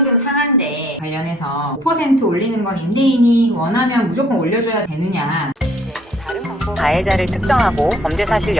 보증금 상한제 관련해서 5% 올리는 건 임대인이 원하면 무조건 올려줘야 되느냐, 다른 방법. 가해자를 특정하고 범죄 사실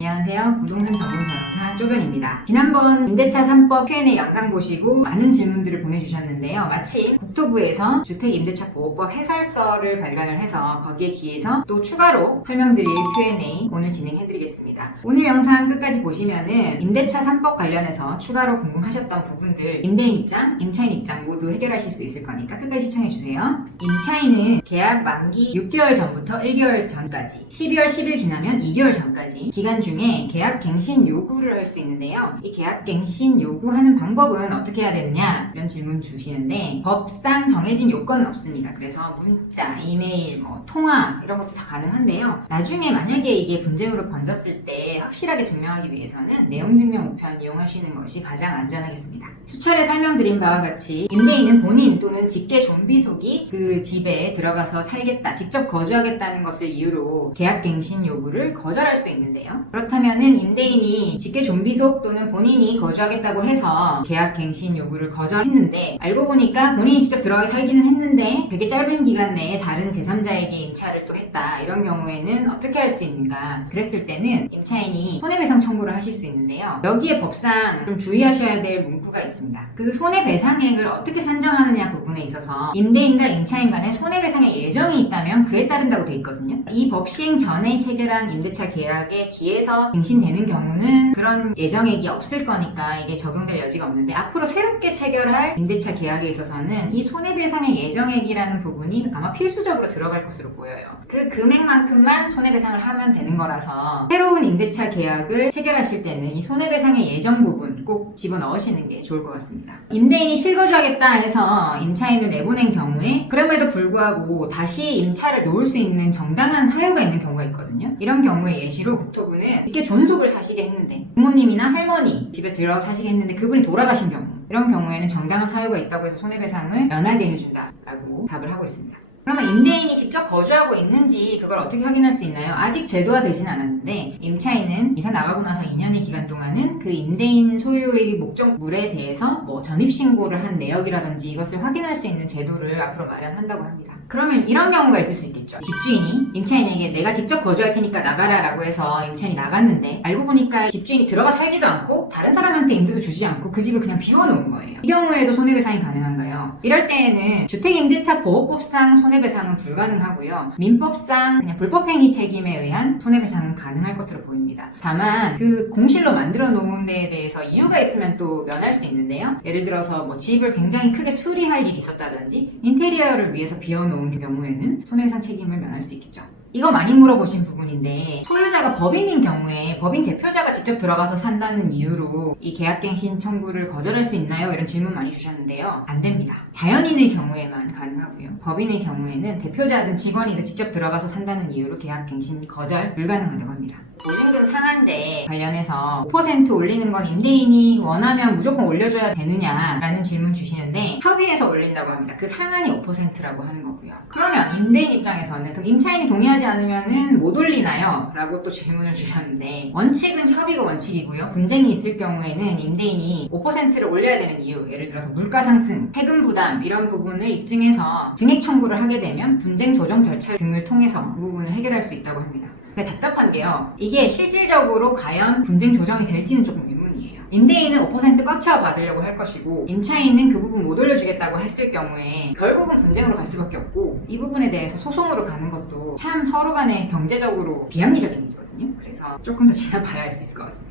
안녕하세요. 부동산 전문 변호사 쪼변입니다. 지난번 임대차 3법 Q&A 영상 보시고 많은 질문들을 보내주셨는데요. 마침 국토부에서 주택임대차보호법 해설서를 발간을 해서 거기에 기해서 또 추가로 설명드릴 Q&A 오늘 진행해드리겠습니다. 오늘 영상 끝까지 보시면은 임대차 3법 관련해서 추가로 궁금하셨던 부분들 임대인 입장, 임차인 입장 모두 해결하실 수 있을 거니까 끝까지 시청해주세요. 임차인은 계약 만기 6개월 전부터 1개월 전까지 12월 10일 지나면 2개월 전까지 기간 중에 계약 갱신 요구를 할 수 있는데요. 이 계약 갱신 요구하는 방법은 어떻게 해야 되느냐 이런 질문 주시는데 법상 정해진 요건은 없습니다. 그래서 문자, 이메일, 통화 이런 것도 다 가능한데요. 나중에 만약에 이게 분쟁으로 번졌을 때 확실하게 증명하기 위해서는 내용증명 우편 이용하시는 것이 가장 안전하겠습니다. 수차례 설명드린 바와 같이 임대인은 본인 또는 직계 좀비속이 그 집에 들어가서 살겠다, 직접 거주하겠다는 것을 이유로 계약 갱신 요구를 거절할 수 있는데요. 그렇다면은 임대인이 직계 좀비속 또는 본인이 거주하겠다고 해서 계약 갱신 요구를 거절했는데 알고 보니까 본인이 직접 들어가서 살기는 했는데 되게 짧은 기간 내에 다른 제3자에게 임차를 또 했다. 이런 경우에는 어떻게 할 수 있는가? 그랬을 때는 임차인이 손해배상 청구를 하실 수 있는데요. 여기에 법상 좀 주의하셔야 될 문구가 있습니다. 그 손해배상액을 어떻게 산정하느냐 부분에 있어서 임대인과 임차인 간에 손해배상의 예정이 있다면 그에 따른다고 돼 있거든요. 이 법 시행 전에 체결한 임대차 계약에 기해서 갱신되는 경우는 그런 예정액이 없을 거니까 이게 적용될 여지가 없는데 앞으로 새롭게 체결할 임대차 계약에 있어서는 이 손해배상의 예정액이라는 부분이 아마 필수적으로 들어갈 것으로 보여요. 그 금액만큼만 손해배상을 하면 되는 거라서 새로운 임대차 계약을 체결하실 때는 이 손해배상의 예정 부분 꼭 집어넣으시는 게 좋을 것 같습니다. 임대인이 실거주하겠다 해서 임차인을 내보낸 경우에 그럼에도 불구하고 다시 임차를 놓을 수 있는 정당한 사유가 있는 경우가 있거든요. 이런 경우에 예시로 국토부는 직계 존속을 사시게 했는데 부모님이나 할머니 집에 들어서 사시게 했는데 그분이 돌아가신 경우, 이런 경우에는 정당한 사유가 있다고 해서 손해배상을 면하게 해준다라고 답을 하고 있습니다. 그러면 임대인이 직접 거주하고 있는지 그걸 어떻게 확인할 수 있나요? 아직 제도화되진 않았는데 임차인은 이사 나가고 나서 2년의 기간 동안은 그 임대인 소유의 목적물에 대해서 전입신고를 한 내역이라든지 이것을 확인할 수 있는 제도를 앞으로 마련한다고 합니다. 그러면 이런 경우가 있을 수 있겠죠. 집주인이 임차인에게 내가 직접 거주할 테니까 나가라 라고 해서 임차인이 나갔는데 알고 보니까 집주인이 들어가 살지도 않고 다른 사람한테 임대도 주지 않고 그 집을 그냥 비워놓은 거예요. 이 경우에도 손해배상이 가능한가요? 이럴 때에는 주택임대차보호법상 손해배상은 불가능하고요. 민법상 그냥 불법행위 책임에 의한 손해배상은 가능할 것으로 보입니다. 다만 그 공실로 만들어 놓은 데에 대해서 이유가 있으면 또 면할 수 있는데요. 예를 들어서 집을 굉장히 크게 수리할 일이 있었다든지 인테리어를 위해서 비워놓은 경우에는 손해배상 책임을 면할 수 있겠죠. 이거 많이 물어보신 부분인데 소유자가 법인인 경우에 법인 대표자가 직접 들어가서 산다는 이유로 이 계약갱신 청구를 거절할 수 있나요? 이런 질문 많이 주셨는데요. 안 됩니다. 자연인의 경우에만 가능하고요. 법인의 경우에는 대표자든 직원이든 직접 들어가서 산다는 이유로 계약갱신 거절 불가능하다고 합니다. 보증금 상한제 관련해서 5% 올리는 건 임대인이 원하면 무조건 올려줘야 되느냐라는 질문 주시는데 협의해서 올린다고 합니다. 그 상한이 5%라고 하는 거고요. 그러면 임대인 입장에서는 그럼 임차인이 동의하지 않으면은 못 올리나요? 라고 또 질문을 주셨는데 원칙은 협의가 원칙이고요. 분쟁이 있을 경우에는 임대인이 5%를 올려야 되는 이유, 예를 들어서 물가 상승, 세금 부담 이런 부분을 입증해서 증액 청구를 하게 되면 분쟁 조정 절차 등을 통해서 그 부분을 해결할 수 있다고 합니다. 근데 답답한 게요. 이게 실질적으로 과연 분쟁 조정이 될지는 조금 의문이에요. 임대인은 5% 꽉 채워 받으려고 할 것이고 임차인은 그 부분 못 올려주겠다고 했을 경우에 결국은 분쟁으로 갈 수밖에 없고 이 부분에 대해서 소송으로 가는 것도 참 서로 간에 경제적으로 비합리적인 일이거든요. 그래서 조금 더 지나봐야 할 수 있을 것 같습니다.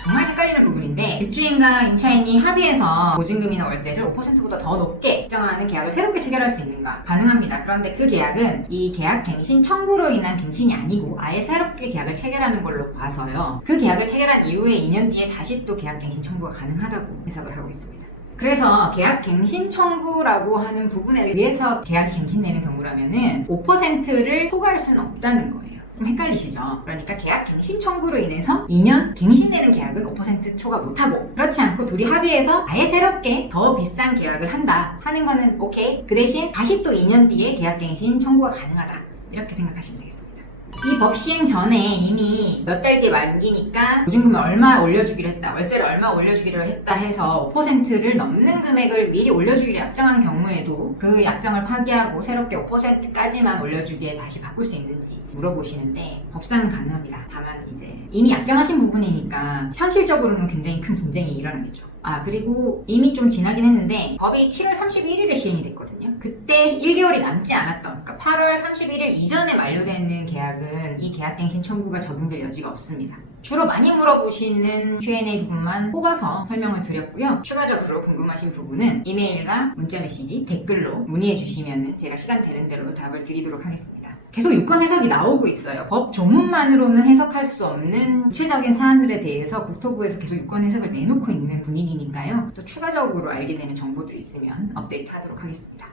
정말 헷갈리는 부분인데 집주인과 임차인이 합의해서 보증금이나 월세를 5%보다 더 높게 책정하는 계약을 새롭게 체결할 수 있는가? 가능합니다. 그런데 그 계약은 이 계약 갱신 청구로 인한 갱신이 아니고 아예 새롭게 계약을 체결하는 걸로 봐서요. 그 계약을 체결한 이후에 2년 뒤에 다시 또 계약 갱신 청구가 가능하다고 해석을 하고 있습니다. 그래서 계약 갱신 청구라고 하는 부분에 의해서 계약이 갱신되는 경우라면은 5%를 초과할 수는 없다는 거예요. 좀 헷갈리시죠? 그러니까 계약 갱신 청구로 인해서 2년 갱신되는 계약은 5% 초과 못하고 그렇지 않고 둘이 합의해서 아예 새롭게 더 비싼 계약을 한다 하는 거는 오케이. 그 대신 다시 또 2년 뒤에 계약 갱신 청구가 가능하다. 이렇게 생각하시면 되겠습니다. 이 법 시행 전에 이미 몇 달 뒤에 만기니까 보증금을 얼마 올려주기로 했다, 월세를 얼마 올려주기로 했다 해서 5%를 넘는 금액을 미리 올려주기로 약정한 경우에도 그 약정을 파기하고 새롭게 5%까지만 올려주기에 다시 바꿀 수 있는지 물어보시는데 법상은 가능합니다. 다만 이제 이미 약정하신 부분이니까 현실적으로는 굉장히 큰 분쟁이 일어나겠죠. 그리고 이미 좀 지나긴 했는데 법이 7월 31일에 시행이 됐거든요. 그때 1개월이 남지 않았던, 그러니까 8월 31일 이전에 만료되는 계약은 이 계약갱신 청구가 적용될 여지가 없습니다. 주로 많이 물어보시는 Q&A 부분만 뽑아서 설명을 드렸고요. 추가적으로 궁금하신 부분은 이메일과 문자메시지, 댓글로 문의해 주시면 제가 시간 되는 대로 답을 드리도록 하겠습니다. 계속 유권 해석이 나오고 있어요. 법 조문만으로는 해석할 수 없는 구체적인 사안들에 대해서 국토부에서 계속 유권 해석을 내놓고 있는 분위기니까요. 또 추가적으로 알게 되는 정보들이 있으면 업데이트 하도록 하겠습니다.